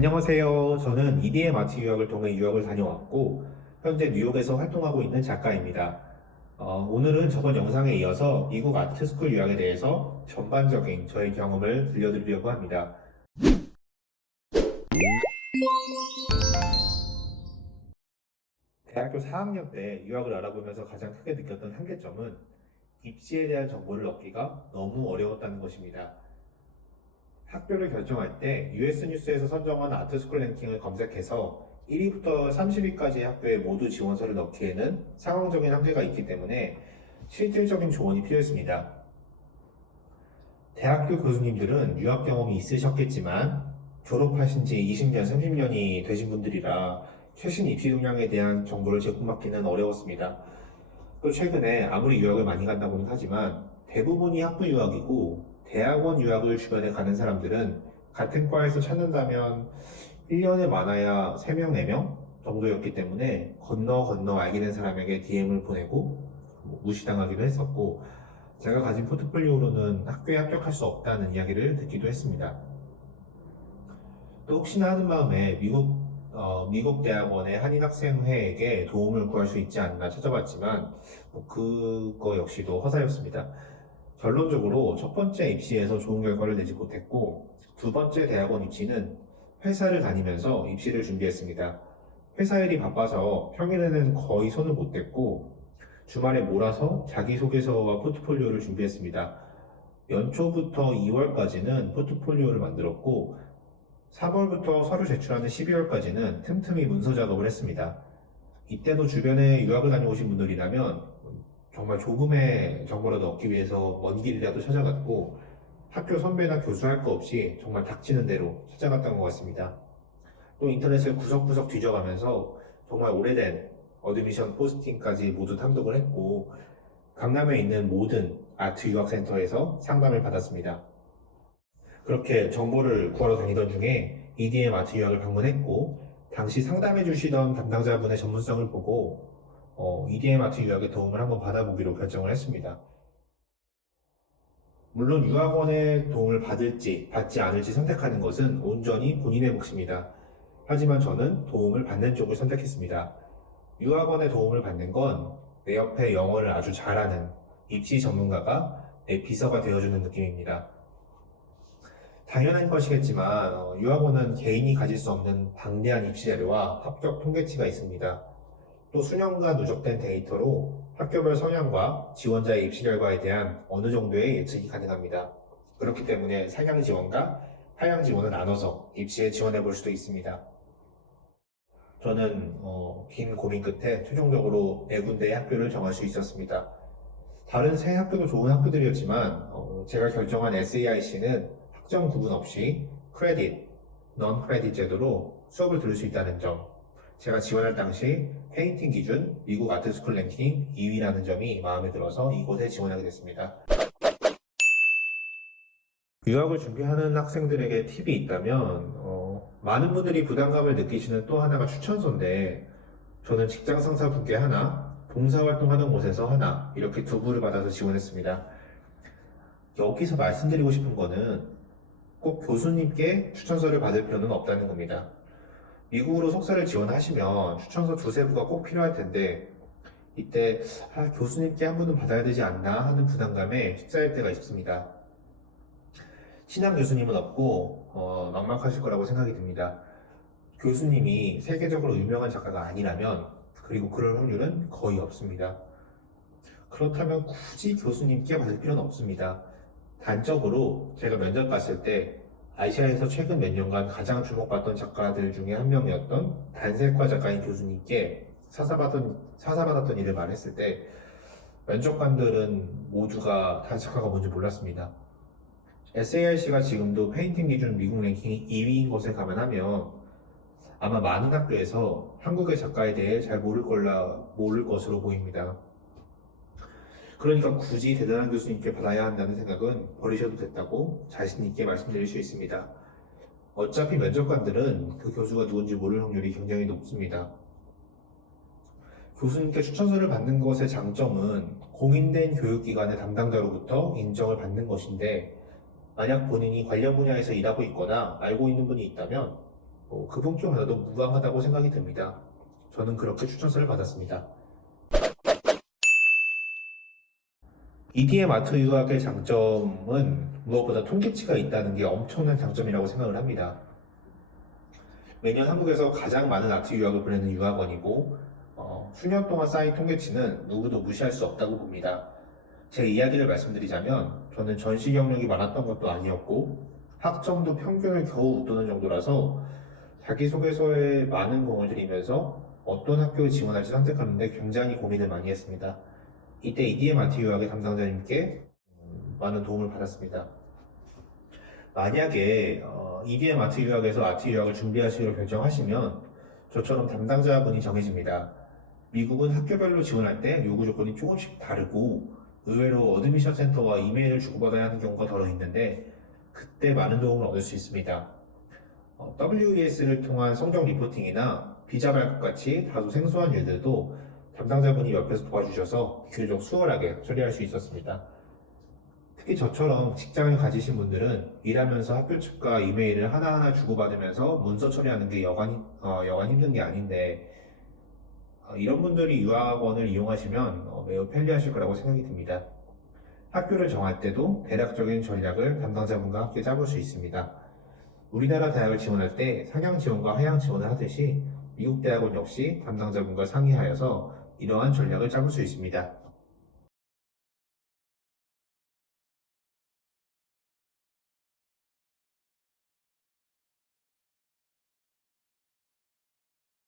안녕하세요. 저는 EDM 아트 유학을 통해 유학을 다녀왔고, 현재 뉴욕에서 활동하고 있는 작가입니다. 오늘은 저번 영상에 이어서 미국 아트스쿨 유학에 대해서 전반적인 저의 경험을 들려드리려고 합니다. 대학교 4학년 때 유학을 알아보면서 가장 크게 느꼈던 한계점은 입시에 대한 정보를 얻기가 너무 어려웠다는 것입니다. 학교를 결정할 때 US 뉴스에서 선정한 아트스쿨 랭킹을 검색해서 1위부터 30위까지의 학교에 모두 지원서를 넣기에는 상황적인 한계가 있기 때문에 실질적인 조언이 필요했습니다. 대학교 교수님들은 유학 경험이 있으셨겠지만 졸업하신 지 20년, 30년이 되신 분들이라 최신 입시 동향에 대한 정보를 제공받기는 어려웠습니다. 또 최근에 아무리 유학을 많이 간다고는 하지만 대부분이 학부 유학이고 대학원 유학을 주변에 가는 사람들은 같은 과에서 찾는다면 1년에 많아야 3명, 4명 정도였기 때문에 건너 알게 된 사람에게 DM을 보내고 무시당하기도 했었고, 제가 가진 포트폴리오로는 학교에 합격할 수 없다는 이야기를 듣기도 했습니다. 또 혹시나 하는 마음에 미국 대학원의 한인학생회에게 도움을 구할 수 있지 않나 찾아봤지만 그거 역시도 허사였습니다. 결론적으로 첫 번째 입시에서 좋은 결과를 내지 못했고, 두 번째 대학원 입시는 회사를 다니면서 입시를 준비했습니다. 회사 일이 바빠서 평일에는 거의 손을 못 댔고 주말에 몰아서 자기소개서와 포트폴리오를 준비했습니다. 연초부터 2월까지는 포트폴리오를 만들었고 3월부터 서류 제출하는 12월까지는 틈틈이 문서 작업을 했습니다. 이때도 주변에 유학을 다녀오신 분들이라면 정말 조금의 정보라도 얻기 위해서 먼 길이라도 찾아갔고 학교 선배나 교수 할 거 없이 정말 닥치는 대로 찾아갔던 것 같습니다. 또 인터넷을 구석구석 뒤져가면서 정말 오래된 어드미션 포스팅까지 모두 탐독을 했고 강남에 있는 모든 아트 유학센터에서 상담을 받았습니다. 그렇게 정보를 구하러 다니던 중에 EDM 아트 유학을 방문했고 당시 상담해 주시던 담당자분의 전문성을 보고 EDM 아트 유학의 도움을 한번 받아보기로 결정을 했습니다. 물론 유학원의 도움을 받을지 받지 않을지 선택하는 것은 온전히 본인의 몫입니다. 하지만 저는 도움을 받는 쪽을 선택했습니다. 유학원의 도움을 받는 건 내 옆에 영어를 아주 잘하는 입시 전문가가 내 비서가 되어주는 느낌입니다. 당연한 것이겠지만 유학원은 개인이 가질 수 없는 방대한 입시 자료와 합격 통계치가 있습니다. 또 수년간 누적된 데이터로 학교별 성향과 지원자의 입시 결과에 대한 어느 정도의 예측이 가능합니다. 그렇기 때문에 상향 지원과 하향 지원을 나눠서 입시에 지원해 볼 수도 있습니다. 저는 긴 고민 끝에 최종적으로 네 군데의 학교를 정할 수 있었습니다. 다른 세 학교도 좋은 학교들이었지만 제가 결정한 SAIC는 학점 구분 없이 크레딧, 넌 크레딧 제도로 수업을 들을 수 있다는 점, 제가 지원할 당시 페인팅 기준 미국 아트스쿨 랭킹 2위라는 점이 마음에 들어서 이곳에 지원하게 됐습니다. 유학을 준비하는 학생들에게 팁이 있다면 많은 분들이 부담감을 느끼시는 또 하나가 추천서인데 저는 직장 상사분께 하나, 봉사활동하는 곳에서 하나 이렇게 두 부를 받아서 지원했습니다. 여기서 말씀드리고 싶은 거는 꼭 교수님께 추천서를 받을 필요는 없다는 겁니다. 미국으로 석사를 지원하시면 추천서 두세 부가 꼭 필요할 텐데 이때 교수님께 한 분은 받아야 되지 않나 하는 부담감에 휩싸일 때가 있습니다. 친한 교수님은 없고 막막하실 거라고 생각이 듭니다. 교수님이 세계적으로 유명한 작가가 아니라면 그리고 그럴 확률은 거의 없습니다. 그렇다면 굳이 교수님께 받을 필요는 없습니다. 단적으로 제가 면접 봤을 때 아시아에서 최근 몇 년간 가장 주목받던 작가들 중에 한 명이었던 단색화 작가인 교수님께 사사받았던 일을 말했을 때 면접관들은 모두가 단색화가 뭔지 몰랐습니다. SARC가 지금도 페인팅 기준 미국 랭킹 2위인 것에 감안하면 아마 많은 학교에서 한국의 작가에 대해 잘 모를 것으로 보입니다. 그러니까 굳이 대단한 교수님께 받아야 한다는 생각은 버리셔도 됐다고 자신 있게 말씀드릴 수 있습니다. 어차피 면접관들은 그 교수가 누군지 모를 확률이 굉장히 높습니다. 교수님께 추천서를 받는 것의 장점은 공인된 교육기관의 담당자로부터 인정을 받는 것인데 만약 본인이 관련 분야에서 일하고 있거나 알고 있는 분이 있다면 그 분께 받아도 무방하다고 생각이 듭니다. 저는 그렇게 추천서를 받았습니다. EDM 아트 유학의 장점은 무엇보다 통계치가 있다는 게 엄청난 장점이라고 생각을 합니다. 매년 한국에서 가장 많은 아트 유학을 보내는 유학원이고 수년 동안 쌓인 통계치는 누구도 무시할 수 없다고 봅니다. 제 이야기를 말씀드리자면 저는 전시 경력이 많았던 것도 아니었고 학점도 평균을 겨우 웃도는 정도라서 자기소개서에 많은 공을 들이면서 어떤 학교에 지원할지 선택하는데 굉장히 고민을 많이 했습니다. 이때 EDM 아트 유학의 담당자님께 많은 도움을 받았습니다. 만약에 EDM 아트 유학에서 아트 유학을 준비하시기로 결정하시면 저처럼 담당자분이 정해집니다. 미국은 학교별로 지원할 때 요구 조건이 조금씩 다르고 의외로 어드미션 센터와 이메일을 주고받아야 하는 경우가 더러 있는데 그때 많은 도움을 얻을 수 있습니다. WES를 통한 성적 리포팅이나 비자 발급 같이 다소 생소한 일들도 담당자분이 옆에서 도와주셔서 비교적 수월하게 처리할 수 있었습니다. 특히 저처럼 직장을 가지신 분들은 일하면서 학교 측과 이메일을 하나하나 주고받으면서 문서 처리하는 게 여간 힘든 게 아닌데 이런 분들이 유학원을 이용하시면 매우 편리하실 거라고 생각이 듭니다. 학교를 정할 때도 대략적인 전략을 담당자분과 함께 짜볼 수 있습니다. 우리나라 대학을 지원할 때 상향 지원과 하향 지원을 하듯이 미국 대학원 역시 담당자분과 상의하여서 이러한 전략을 짜볼 수 있습니다.